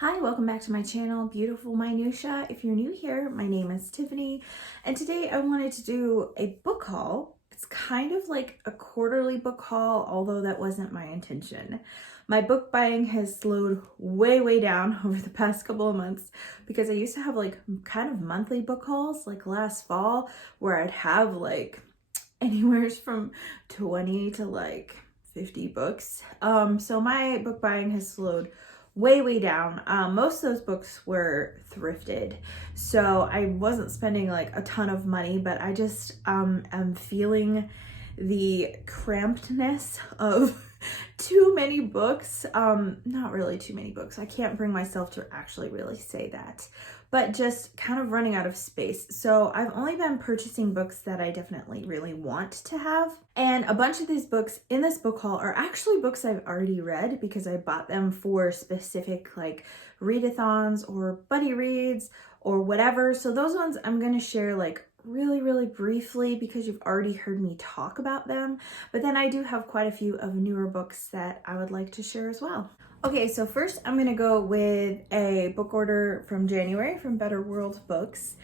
Hi, welcome back to my channel, Beautiful Minutia. If you're new here, my name is Tiffany, and today I wanted to do a book haul. It's kind of like a quarterly book haul, although that wasn't my intention. My book buying has slowed way down over the past couple of months because I used to have like kind of monthly book hauls like last fall where I'd have like anywhere from 20 to like 50 books. So my book buying has slowed way down. Most of those books were thrifted, so I wasn't spending like a ton of money, but I just am feeling the crampedness of too many books. Not really too many books. I can't bring myself to actually really say that, but just kind of running out of space. So I've only been purchasing books that I definitely really want to have. And a bunch of these books in this book haul are actually books I've already read because I bought them for specific like readathons or buddy reads or whatever. So those ones I'm going to share like really briefly because you've already heard me talk about them. But then I do have quite a few of newer books that I would like to share as well. Okay, so first I'm gonna go with a book order from January from Better World Books.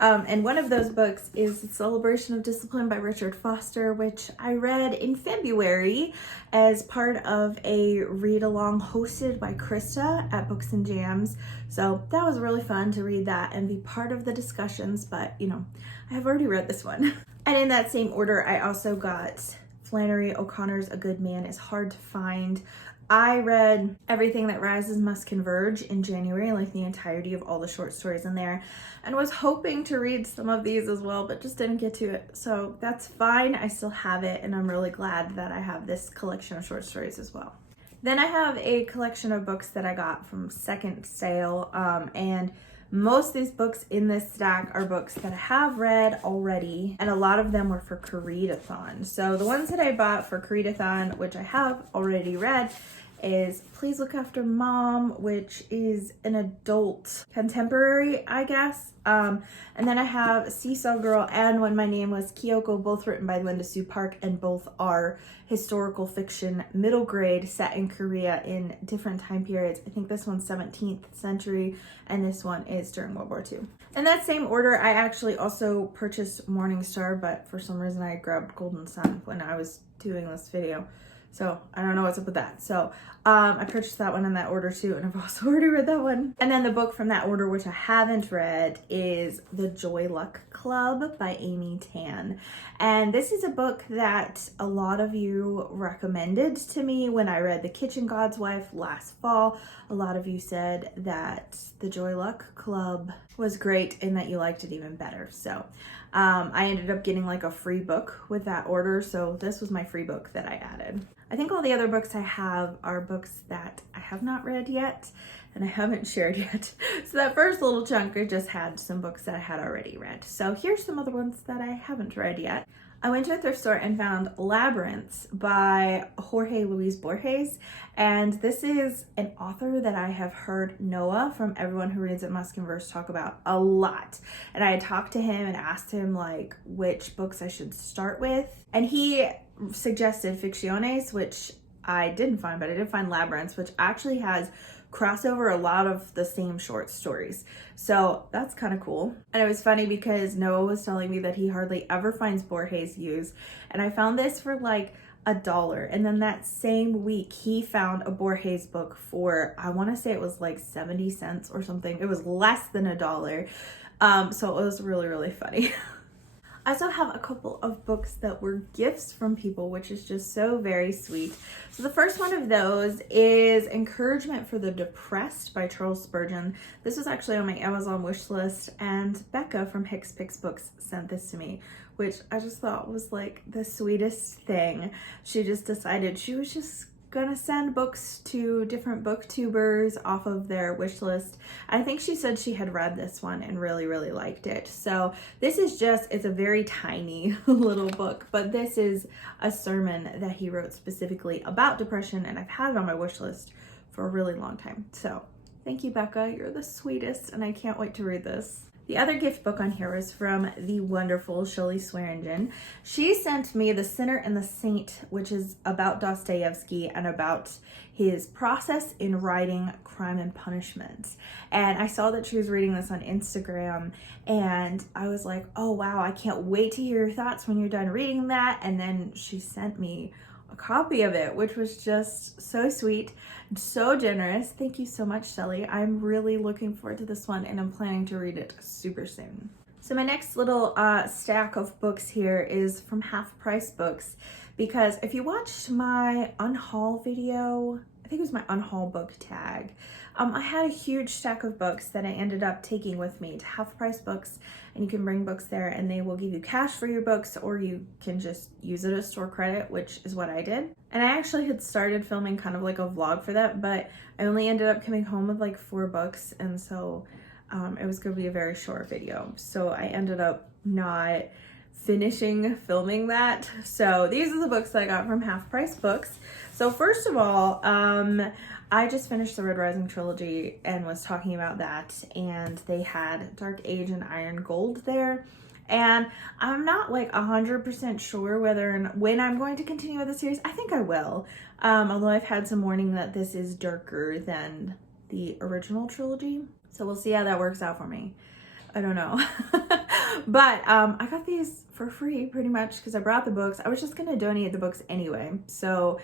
And one of those books is Celebration of Discipline by Richard Foster, which I read in February as part of a read-along hosted by Krista at Books and Jams. So that was really fun to read that and be part of the discussions, but you know, I have already read this one. And in that same order, I also got Flannery O'Connor's A Good Man is Hard to Find. I read Everything That Rises Must Converge in January, like the entirety of all the short stories in there, and was hoping to read some of these as well, but just didn't get to it. So that's fine. I still have it, and I'm really glad that I have this collection of short stories as well. Then I have a collection of books that I got from second sale, and most of these books in this stack are books that I have read already, and a lot of them were for Readathon. So the ones that I bought for Readathon, which I have already read, is Please Look After Mom, which is an adult contemporary, I guess. And then I have Seesaw Girl and When My Name Was Kyoko, both written by Linda Sue Park, and both are historical fiction, middle grade, set in Korea in different time periods. I think this one's 17th century, and this one is during World War II. In that same order, I actually also purchased Morning Star, but for some reason I grabbed Golden Sun when I was doing this video. So I don't know what's up with that. So I purchased that one in that order too, and I've also already read that one. And then the book from that order, which I haven't read, is The Joy Luck Club by Amy Tan. And this is a book that a lot of you recommended to me when I read The Kitchen God's Wife last fall. A lot of you said that The Joy Luck Club was great and that you liked it even better. So I ended up getting like a free book with that order. So this was my free book that I added. I think all the other books I have are books that I have not read yet and I haven't shared yet. So that first little chunk, I just had some books that I had already read. So here's some other ones that I haven't read yet. I went to a thrift store and found Labyrinths by Jorge Luis Borges. And this is an author that I have heard Noah from Everyone Who Reads It Must Converse talk about a lot. And I had talked to him and asked him like which books I should start with. And he suggested Ficciones, which I didn't find, but I did find Labyrinths, which actually has crossover a lot of the same short stories. So that's kind of cool. And it was funny because Noah was telling me that he hardly ever finds Borges used. And I found this for like $1. And then that same week he found a Borges book for, I want to say it was like 70 cents or something. It was less than $1. So it was really funny. I also have a couple of books that were gifts from people, which is just so very sweet. So the first one of those is Encouragement for the Depressed by Charles Spurgeon. This was actually on my Amazon wish list, and Becca from Hicks Picks Books sent this to me, which I just thought was like the sweetest thing. She just decided she was just gonna send books to different booktubers off of their wish list. I think she said she had read this one and really liked it. So this is just, it's a very tiny little book, but this is a sermon that he wrote specifically about depression, and I've had it on my wish list for a really long time. So thank you, Becca. You're the sweetest, and I can't wait to read this. The The other gift book on here was from the wonderful Shelley Swearingen. She sent me The Sinner and the Saint, which is about Dostoevsky and about his process in writing Crime and Punishment. And I saw that she was reading this on Instagram, and I was like, oh wow, I can't wait to hear your thoughts when you're done reading that. And then she sent me a copy of it, which was just so sweet and so generous. Thank you so much, Shelley. I'm really looking forward to this one, and I'm planning to read it super soon. So my next little stack of books here is from Half Price Books, because if you watched my unhaul video, I think it was my unhaul book tag, I had a huge stack of books that I ended up taking with me to Half Price Books, and you can bring books there and they will give you cash for your books, or you can just use it as store credit, which is what I did. And I actually had started filming kind of like a vlog for that, but I only ended up coming home with like 4 books, and so it was going to be a very short video. So I ended up not finishing filming that. So these are the books that I got from Half Price Books. So first of all, I just finished the Red Rising trilogy and was talking about that, and they had Dark Age and Iron Gold there. And I'm not like 100% sure whether and when I'm going to continue with the series. I think I will, although I've had some warning that this is darker than the original trilogy. So we'll see how that works out for me. I don't know. But I got these for free pretty much because I brought the books. I was just going to donate the books anyway. So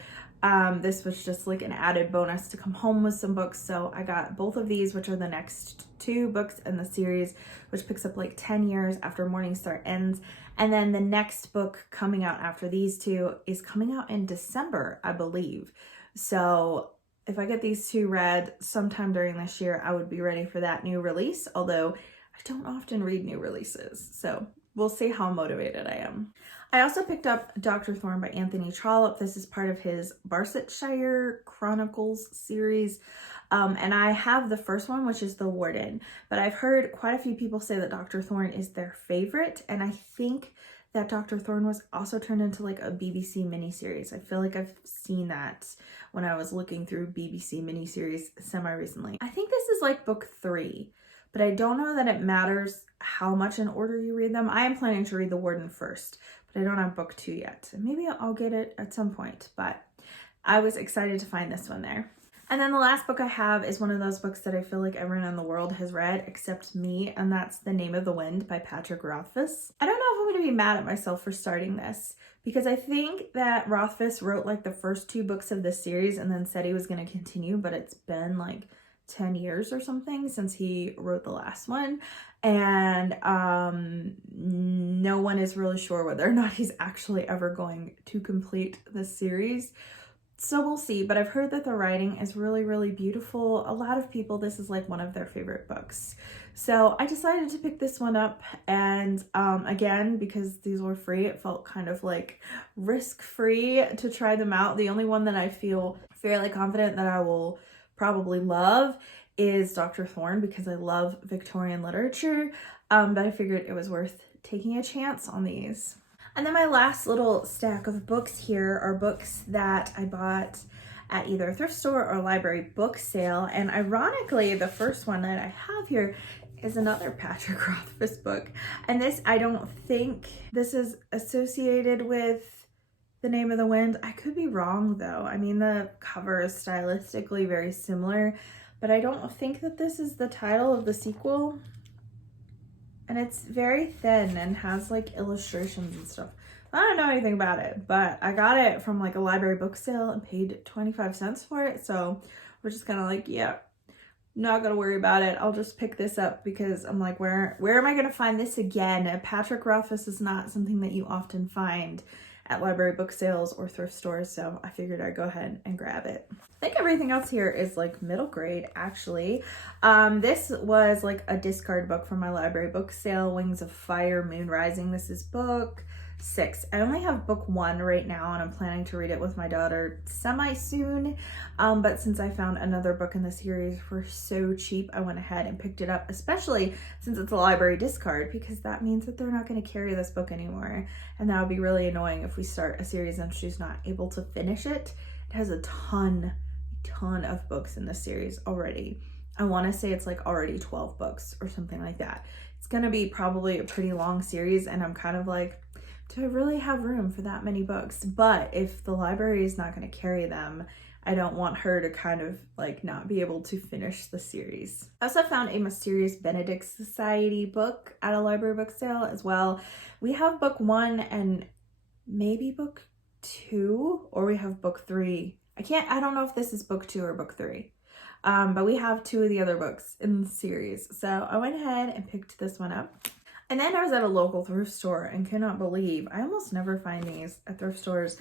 this was just like an added bonus to come home with some books. So I got both of these, which are the next 2 books in the series, which picks up like 10 years after Morningstar ends. And then the next book coming out after these 2 is coming out in December, I believe. So if I get these 2 read sometime during this year, I would be ready for that new release, although I don't often read new releases, so we'll see how motivated I am. I also picked up Dr. Thorne by Anthony Trollope. This is part of his Barsetshire Chronicles series, and I have the first one, which is The Warden, but I've heard quite a few people say that Dr. Thorne is their favorite, and I think that Dr. Thorne was also turned into like a BBC miniseries. I feel like I've seen that when I was looking through BBC miniseries semi-recently. I think this is like book 3. But I don't know that it matters how much in order you read them. I am planning to read The Warden first, but I don't have book 2 yet. Maybe I'll get it at some point, but I was excited to find this one there. And then the last book I have is one of those books that I feel like everyone in the world has read except me, and that's The Name of the Wind by Patrick Rothfuss. I don't know if I'm going to be mad at myself for starting this, because I think that Rothfuss wrote like the first 2 books of this series and then said he was going to continue, but it's been like 10 years or something since he wrote the last one, and no one is really sure whether or not he's actually ever going to complete this series. So we'll see, but I've heard that the writing is really, really beautiful. A lot of people, this is like one of their favorite books. So I decided to pick this one up, and again, because these were free, it felt kind of like risk-free to try them out. The only one that I feel fairly confident that I will probably love is Dr. Thorne, because I love Victorian literature, but I figured it was worth taking a chance on these. And then my last little stack of books here are books that I bought at either a thrift store or library book sale, and ironically the first one that I have here is another Patrick Rothfuss book, and this, I don't think this is associated with The Name of the Wind. I could be wrong though. I mean, the cover is stylistically very similar, but I don't think that this is the title of the sequel. And it's very thin and has like illustrations and stuff. I don't know anything about it, but I got it from like a library book sale and paid 25 cents for it. So we're just kind of like, yeah, not gonna worry about it. I'll just pick this up because I'm like, where am I gonna find this again? Patrick Rothfuss is not something that you often find at library book sales or thrift stores, so I figured I'd go ahead and grab it. I think everything else here is like middle grade, actually. This was like a discard book from my library book sale, Wings of Fire, Moon Rising. This is book 6. I only have book 1 right now, and I'm planning to read it with my daughter semi-soon, but since I found another book in the series for so cheap, I went ahead and picked it up, especially since it's a library discard, because that means that they're not going to carry this book anymore, and that would be really annoying if we start a series and she's not able to finish it. It has a ton of books in this series already. I want to say it's like already 12 books or something like that. it's gonna be probably a pretty long series, and I'm kind of like, do I really have room for that many books? But if the library is not going to carry them, I don't want her to kind of like not be able to finish the series. I also found a Mysterious Benedict Society book at a library book sale as well. We have book 1 and maybe book 2, or we have book 3. I don't know if this is book 2 or book 3. But we have 2 of the other books in the series. So I went ahead and picked this one up. And then I was at a local thrift store and cannot believe, I almost never find these at thrift stores,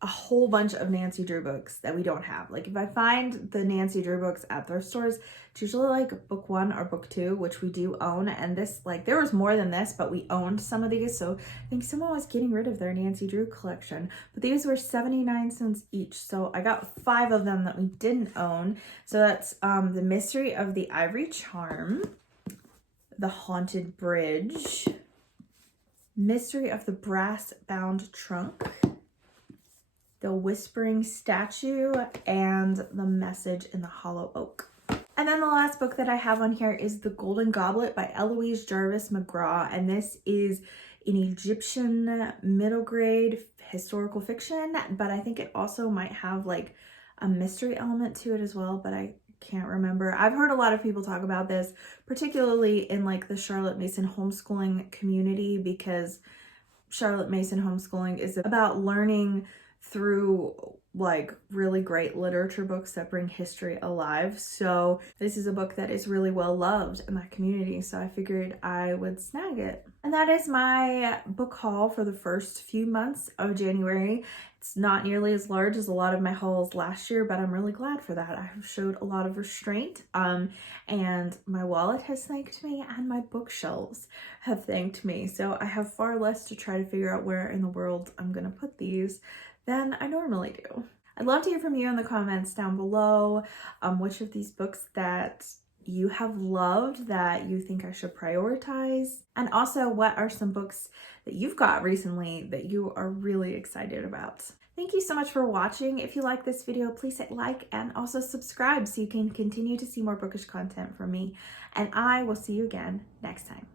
a whole bunch of Nancy Drew books that we don't have. Like if I find the Nancy Drew books at thrift stores, it's usually like book 1 or book 2, which we do own. And this, like there was more than this, but we owned some of these. So I think someone was getting rid of their Nancy Drew collection, but these were 79 cents each. So I got 5 of them that we didn't own. So that's The Mystery of the Ivory Charm, The Haunted Bridge, Mystery of the Brass Bound Trunk, The Whispering Statue, and The Message in the Hollow Oak. And then the last book that I have on here is The Golden Goblet by Eloise, Jarvis, Mcgraw, and this is an Egyptian middle grade historical fiction, but I think it also might have like a mystery element to it as well, but I can't remember. I've heard a lot of people talk about this, particularly in like the Charlotte Mason homeschooling community, because Charlotte Mason homeschooling is about learning through like really great literature books that bring history alive. So this is a book that is really well loved in that community, so I figured I would snag it. And that is my book haul for the first few months of January. It's not nearly as large as a lot of my hauls last year, but I'm really glad for that. I showed a lot of restraint, and my wallet has thanked me and my bookshelves have thanked me. So I have far less to try to figure out where in the world I'm gonna put these than I normally do. I'd love to hear from you in the comments down below, which of these books that you have loved that you think I should prioritize, and also what are some books that you've got recently that you are really excited about. Thank you so much for watching. If you like this video, please hit like and also subscribe so you can continue to see more bookish content from me, and I will see you again next time.